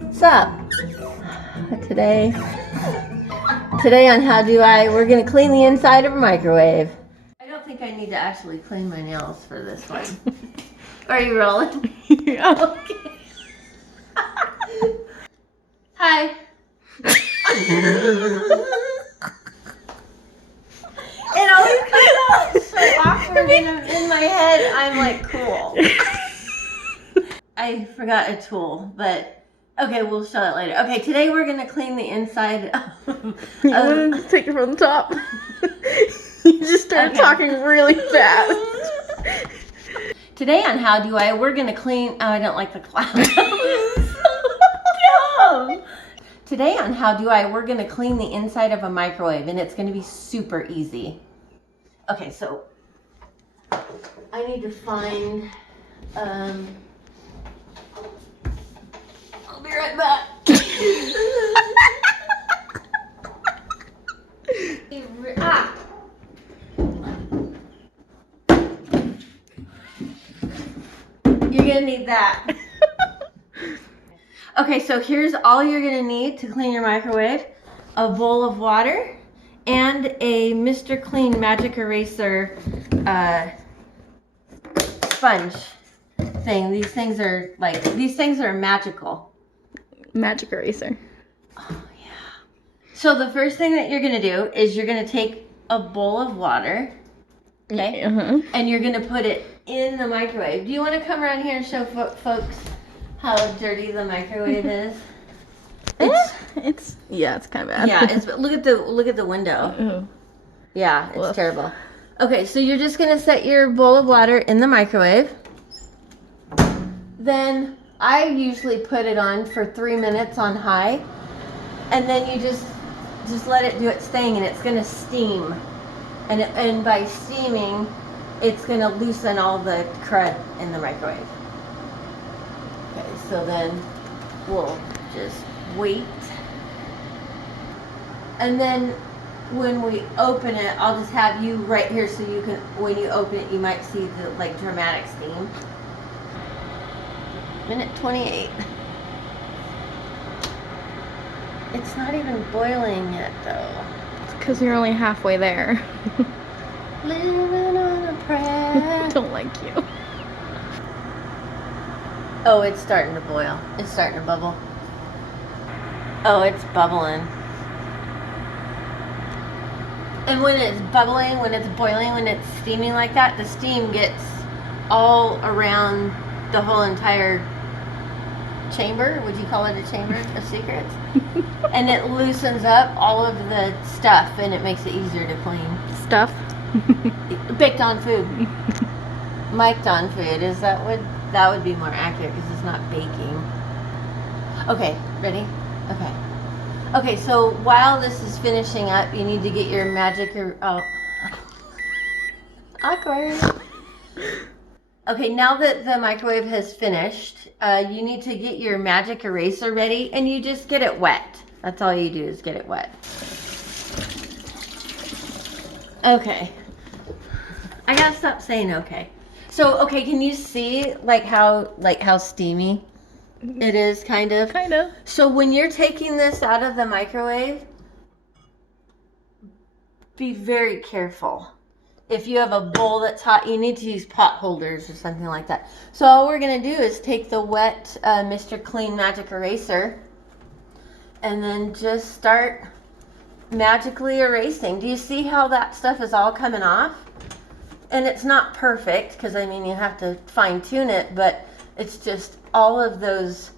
What's up? Today on How Do I, we're gonna clean the inside of a microwave. I don't think I need to actually clean my nails for this one. Are you rolling? Yeah. Okay. Hi. It always comes out so awkward in my head. I'm like, cool. I forgot a tool, but okay, we'll show it later. Okay, today we're gonna clean the inside of... You want to take it from the top? You just started talking really fast. Today on How Do I, we're gonna clean... Oh, I don't like the clouds. Dumb. Today on How Do I, we're gonna clean the inside of a microwave, and it's gonna be super easy. Okay, so I need to find... I'll be right back. Ah. You're gonna need that. Okay, so here's all you're gonna need to clean your microwave. A bowl of water and a Mr. Clean Magic Eraser sponge thing. These things are magical. Magic eraser. Oh, yeah. So the first thing that you're going to do is you're going to take a bowl of water, okay? Uh-huh. And you're going to put it in the microwave. Do you want to come around here and show folks how dirty the microwave is? It's kind of bad. Yeah, look at the window. Ooh. Yeah, it's Woof. terrible. Okay, so you're just going to set your bowl of water in the microwave. Then I usually put it on for 3 minutes on high, and then you just let it do its thing, and it's gonna steam, and by steaming, it's gonna loosen all the crud in the microwave. Okay, so then we'll just wait, and then when we open it, I'll just have you right here so you can, when you open it, you might see the dramatic steam. Minute 28. It's not even boiling yet, though. It's because you're only halfway there. Living on a prayer. Don't like you. Oh, it's starting to boil. It's starting to bubble. Oh, it's bubbling. And when it's bubbling, when it's boiling, when it's steaming like that, the steam gets all around the whole entire chamber. Would you call it a chamber of secrets? And it loosens up all of the stuff, and it makes it easier to clean. Stuff. Baked on food. Mic'd on food. That would be more accurate because it's not baking. Okay, ready? Okay, so while this is finishing up, you need to get your awkward. Okay, now that the microwave has finished, you need to get your magic eraser ready, and you just get it wet. That's all you do is get it wet. Okay. I gotta stop saying okay. So, okay, can you see how steamy it is, kind of? Kind of. So when you're taking this out of the microwave, be very careful. If you have a bowl that's hot, you need to use pot holders or something like that. So all we're going to do is take the wet Mr. Clean Magic Eraser and then just start magically erasing. Do you see how that stuff is all coming off? And it's not perfect because, I mean, you have to fine tune it, but it's just all of those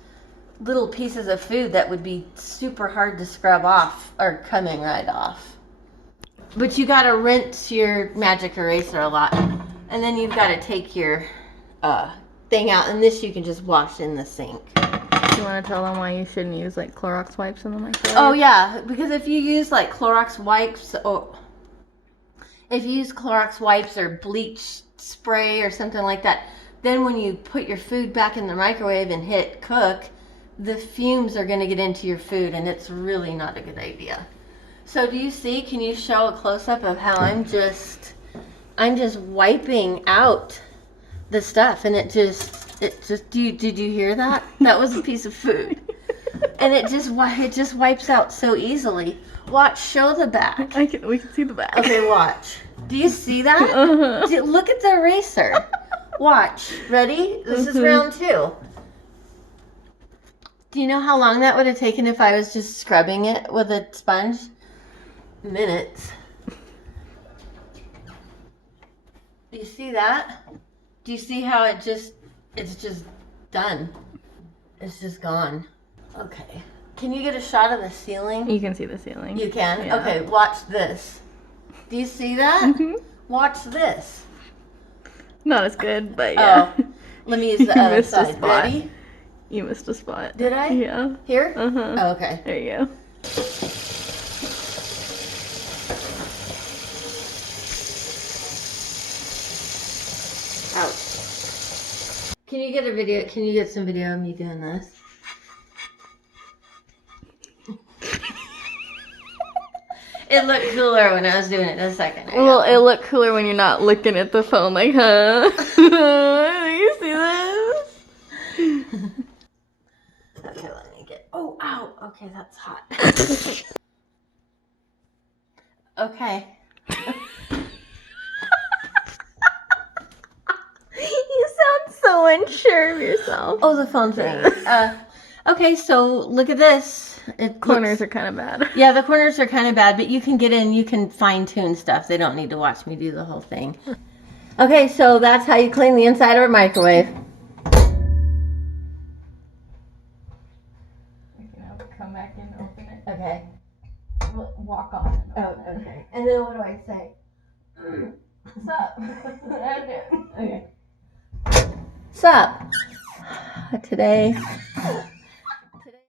little pieces of food that would be super hard to scrub off are coming right off. But you gotta rinse your magic eraser a lot. And then you've gotta take your thing out, and this you can just wash in the sink. Do you want to tell them why you shouldn't use like Clorox wipes in the microwave? Oh yeah, because if you use like Clorox wipes or bleach spray or something like that, then when you put your food back in the microwave and hit cook, the fumes are gonna get into your food, and it's really not a good idea. So do you see, can you show a close-up of how I'm just wiping out the stuff, and it just It just did you hear that? That was a piece of food. And it just wipes out so easily. Watch, show the back. We can see the back. Okay, watch. Do you see that? Uh-huh. Look at the eraser. Watch. Ready? This is round 2. Do you know how long that would have taken if I was just scrubbing it with a sponge? Minutes. Do you see that? Do you see how it's just done? It's just gone. Okay. Can you get a shot of the ceiling? You can see the ceiling. You can? Yeah. Okay, watch this. Do you see that? Mhm. Watch this. Not as good, but yeah. Oh, let me use the You other missed a side. spot. Ready? You missed a spot. Did I? Yeah. Here? Uh-huh. Oh, okay. There you go. Ouch. Can you get a video? Can you get some video of me doing this? It looked cooler when I was doing it a second ago. Well, it looked cooler when you're not looking at the phone like, huh? You see this? Okay, let me get. Oh, ow. Okay, that's hot. Okay. You sound so unsure of yourself. Oh, the phone thing. Okay, so look at this. It Corners looks- are kind of bad. Yeah, the corners are kind of bad, but you can get in, you can fine tune stuff. They don't need to watch me do the whole thing. Okay, so that's how you clean the inside of a microwave. Come back and open it. Okay. Walk on it. Oh, okay. And then what do I say? Sup? Okay. Sup? Today